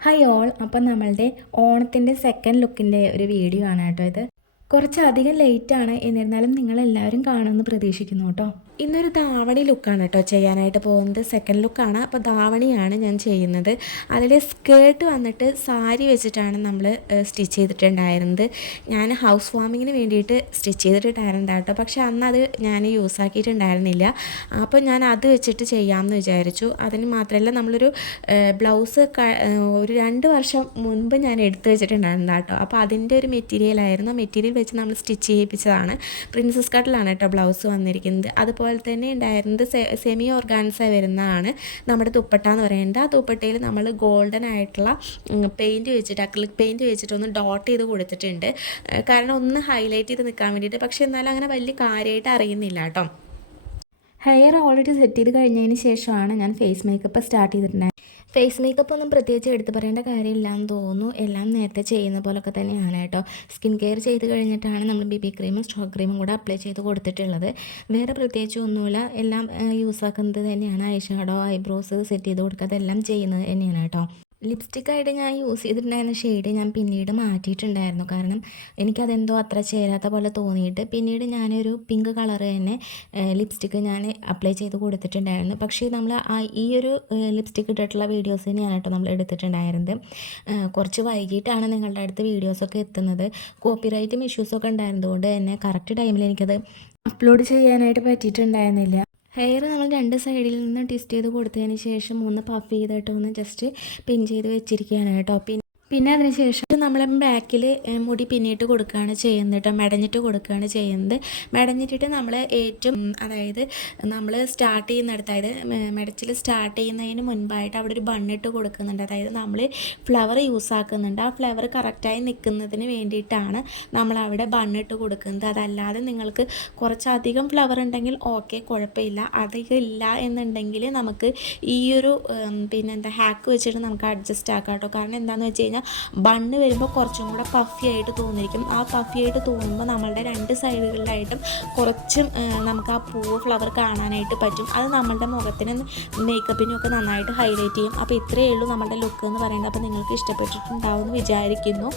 Hi all അപ്പം നമ്മളുടെ ഓണത്തിന്റെ സെക്കൻഡ് ലുക്കിന്റെ ഒരു വീഡിയോ ആണ് കേട്ടോ ഇത്. കുറച്ചധികം ലേറ്റാണ് എന്നിരുന്നാലും നിങ്ങളെല്ലാവരും കാണുമെന്ന് പ്രതീക്ഷിക്കുന്നു കേട്ടോ. ഇന്നൊരു ധാവണി ലുക്കാണ് കേട്ടോ ചെയ്യാനായിട്ട് പോകുന്നത്. സെക്കൻഡ് ലുക്കാണ് അപ്പോൾ ധാവണിയാണ് ഞാൻ ചെയ്യുന്നത്. അതിൽ സ്കേർട്ട് വന്നിട്ട് സാരി വെച്ചിട്ടാണ് നമ്മൾ സ്റ്റിച്ച് ചെയ്തിട്ടുണ്ടായിരുന്നത്. ഞാൻ ഹൗസ് വാമിങ്ങിന് വേണ്ടിയിട്ട് സ്റ്റിച്ച് ചെയ്തിട്ടുണ്ടായിരുന്നു കേട്ടോ. പക്ഷേ അന്ന് അത് ഞാൻ യൂസ് ആക്കിയിട്ടുണ്ടായിരുന്നില്ല. അപ്പോൾ ഞാൻ അത് വെച്ചിട്ട് ചെയ്യാമെന്ന് വിചാരിച്ചു. അതിന് മാത്രമല്ല നമ്മളൊരു ബ്ലൗസ് ഒരു രണ്ട് വർഷം മുൻപ് ഞാൻ എടുത്തു വെച്ചിട്ടുണ്ടായിരുന്നു കേട്ടോ. അപ്പോൾ അതിന്റെ ഒരു മെറ്റീരിയലായിരുന്നു മെറ്റീരിയൽ വെച്ച് നമ്മൾ സ്റ്റിച്ച് ചെയ്യിപ്പിച്ചതാണ്. പ്രിൻസസ് കട്ടിലാണ് കേട്ടോ ബ്ലൗസ് വന്നിരിക്കുന്നത്. അതുപോലെ തന്നെ ഉണ്ടായിരുന്നത് സെമി ഓർഗാൻസ വരുന്നതാണ് നമ്മുടെ ദുപ്പട്ട എന്ന് പറയുന്നത്. ആ ദുപ്പട്ടയിൽ നമ്മൾ ഗോൾഡൻ ആയിട്ടുള്ള പെയിന്റ് വെച്ചിട്ട് അക്ലിക് പെയിന്റ് വെച്ചിട്ട് ഒന്ന് ഡോട്ട് ചെയ്ത് കൊടുത്തിട്ടുണ്ട്. കാരണം ഒന്ന് ഹൈലൈറ്റ് ചെയ്ത് നിൽക്കാൻ വേണ്ടിയിട്ട്. പക്ഷേ എന്നാലും അങ്ങനെ വലിയ കാര്യമായിട്ട് അറിയുന്നില്ല കേട്ടോ. ഹെയർ ഓൾറെഡി സെറ്റ് ചെയ്ത് കഴിഞ്ഞതിന് ശേഷമാണ് ഞാൻ ഫേസ് മേക്കപ്പ് സ്റ്റാർട്ട് ചെയ്തിട്ടുണ്ടായത് ഫേസ് മേക്കപ്പ് ഒന്നും പ്രത്യേകിച്ച് എടുത്തു പറയേണ്ട കാര്യമില്ല എന്ന് തോന്നുന്നു. എല്ലാം നേരത്തെ ചെയ്യുന്ന പോലൊക്കെ തന്നെയാണ് കേട്ടോ. സ്കിൻ കെയർ ചെയ്ത് കഴിഞ്ഞിട്ടാണ് നമ്മൾ ബി ബി ക്രീമും സ്ട്രോക്ക് ക്രീമും കൂടെ അപ്ലൈ ചെയ്ത് കൊടുത്തിട്ടുള്ളത്. വേറെ പ്രത്യേകിച്ച് ഒന്നുമില്ല. എല്ലാം യൂസ് ആക്കുന്നത് തന്നെയാണ്. ഐ ഷാഡോ ഐബ്രോസ് സെറ്റ് ചെയ്ത് കൊടുക്കുക. അതെല്ലാം ചെയ്യുന്നത് തന്നെയാണ് കേട്ടോ. ലിപ്സ്റ്റിക്കായിട്ട് ഞാൻ യൂസ് ചെയ്തിട്ടുണ്ടായിരുന്ന ഷെയ്ഡ് ഞാൻ പിന്നീട് മാറ്റിയിട്ടുണ്ടായിരുന്നു. കാരണം എനിക്കതെന്തോ അത്ര ചേരാത്ത പോലെ തോന്നിയിട്ട് പിന്നീട് ഞാനൊരു പിങ്ക് കളർ തന്നെ ലിപ്സ്റ്റിക്ക് ഞാൻ അപ്ലൈ ചെയ്ത് കൊടുത്തിട്ടുണ്ടായിരുന്നു. പക്ഷേ നമ്മൾ ഈ ഒരു ലിപ്സ്റ്റിക്ക് ഇട്ടിട്ടുള്ള വീഡിയോസ് തന്നെയാണ് കേട്ടോ നമ്മൾ എടുത്തിട്ടുണ്ടായിരുന്നത്. കുറച്ച് വൈകിട്ടാണ് നിങ്ങളുടെ അടുത്ത് വീഡിയോസൊക്കെ എത്തുന്നത്. കോപ്പിറൈറ്റും ഇഷ്യൂസൊക്കെ ഉണ്ടായിരുന്നതുകൊണ്ട് തന്നെ കറക്റ്റ് ടൈമിൽ എനിക്കത് അപ്ലോഡ് ചെയ്യാനായിട്ട് പറ്റിയിട്ടുണ്ടായിരുന്നില്ല. ഹെയർ നമ്മൾ രണ്ട് സൈഡിൽ നിന്ന് ട്വിസ്റ്റ് ചെയ്ത് കൊടുത്തതിന് ശേഷം ഒന്ന് പഫ് ചെയ്തിട്ട് ഒന്ന് ജസ്റ്റ് പിൻ ചെയ്ത് വെച്ചിരിക്കുകയാണ് കേട്ടോ. പിൻ പിന്നെ അതിനുശേഷം നമ്മൾ ബാക്കിൽ മുടി പിന്നിട്ട് കൊടുക്കുകയാണ് ചെയ്യുന്നത് കേട്ടോ. മെടഞ്ഞിട്ട് കൊടുക്കുകയാണ് ചെയ്യുന്നത്. മെടഞ്ഞിട്ടിട്ട് നമ്മൾ ഏറ്റവും അതായത് നമ്മൾ സ്റ്റാർട്ട് ചെയ്യുന്നിടത്ത് അതായത് മെടച്ചിൽ സ്റ്റാർട്ട് ചെയ്യുന്നതിന് മുൻപായിട്ട് അവിടെ ഒരു ബണ്ണിട്ട് കൊടുക്കുന്നുണ്ട്. അതായത് നമ്മൾ ഫ്ലവർ യൂസ് ആക്കുന്നുണ്ട്. ആ ഫ്ലവർ കറക്റ്റായി നിൽക്കുന്നതിന് വേണ്ടിയിട്ടാണ് നമ്മൾ അവിടെ ബണ്ണിട്ട് കൊടുക്കുന്നത്. അതല്ലാതെ നിങ്ങൾക്ക് കുറച്ചധികം ഫ്ലവർ ഉണ്ടെങ്കിൽ ഓക്കെ കുഴപ്പമില്ല. അധികം ഇല്ല എന്നുണ്ടെങ്കിൽ നമുക്ക് ഈ ഒരു പിന്നെന്താ ഹാക്ക് വെച്ചിട്ട് നമുക്ക് അഡ്ജസ്റ്റ് ആക്കാം കേട്ടോ. കാരണം എന്താണെന്ന് വെച്ച് കഴിഞ്ഞാൽ ബണ്ണ് വരുമ്പോൾ കുറച്ചും കൂടെ പഫി ആയിട്ട് തോന്നിയിരിക്കും. ആ പഫി ആയിട്ട് തോന്നുമ്പോൾ നമ്മളുടെ രണ്ട് സൈഡുകളിലായിട്ടും കുറച്ചും നമുക്ക് ആ പൂവ് ഫ്ലവർ കാണാനായിട്ട് പറ്റും. അത് നമ്മളുടെ മുഖത്തിന് മേക്കപ്പിനും ഒക്കെ നന്നായിട്ട് ഹൈലൈറ്റ് ചെയ്യും. അപ്പോൾ ഇത്രയേ ഉള്ളൂ നമ്മുടെ ലുക്ക് എന്ന് പറയുന്നത്. അപ്പോൾ നിങ്ങൾക്ക് ഇഷ്ടപ്പെട്ടിട്ടുണ്ടാവും എന്ന് വിചാരിക്കുന്നു.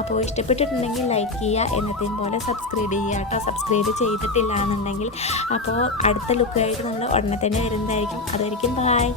അപ്പോൾ ഇഷ്ടപ്പെട്ടിട്ടുണ്ടെങ്കിൽ ലൈക്ക് ചെയ്യുക. എന്നത്തെയും പോലെ സബ്സ്ക്രൈബ് ചെയ്യുക കേട്ടോ. സബ്സ്ക്രൈബ് ചെയ്തിട്ടില്ല എന്നുണ്ടെങ്കിൽ അപ്പോൾ അടുത്ത ലുക്കായിട്ട് നമ്മൾ ഉടനെ തന്നെ വരുന്നതായിരിക്കും. അതുവരെയും ബായ്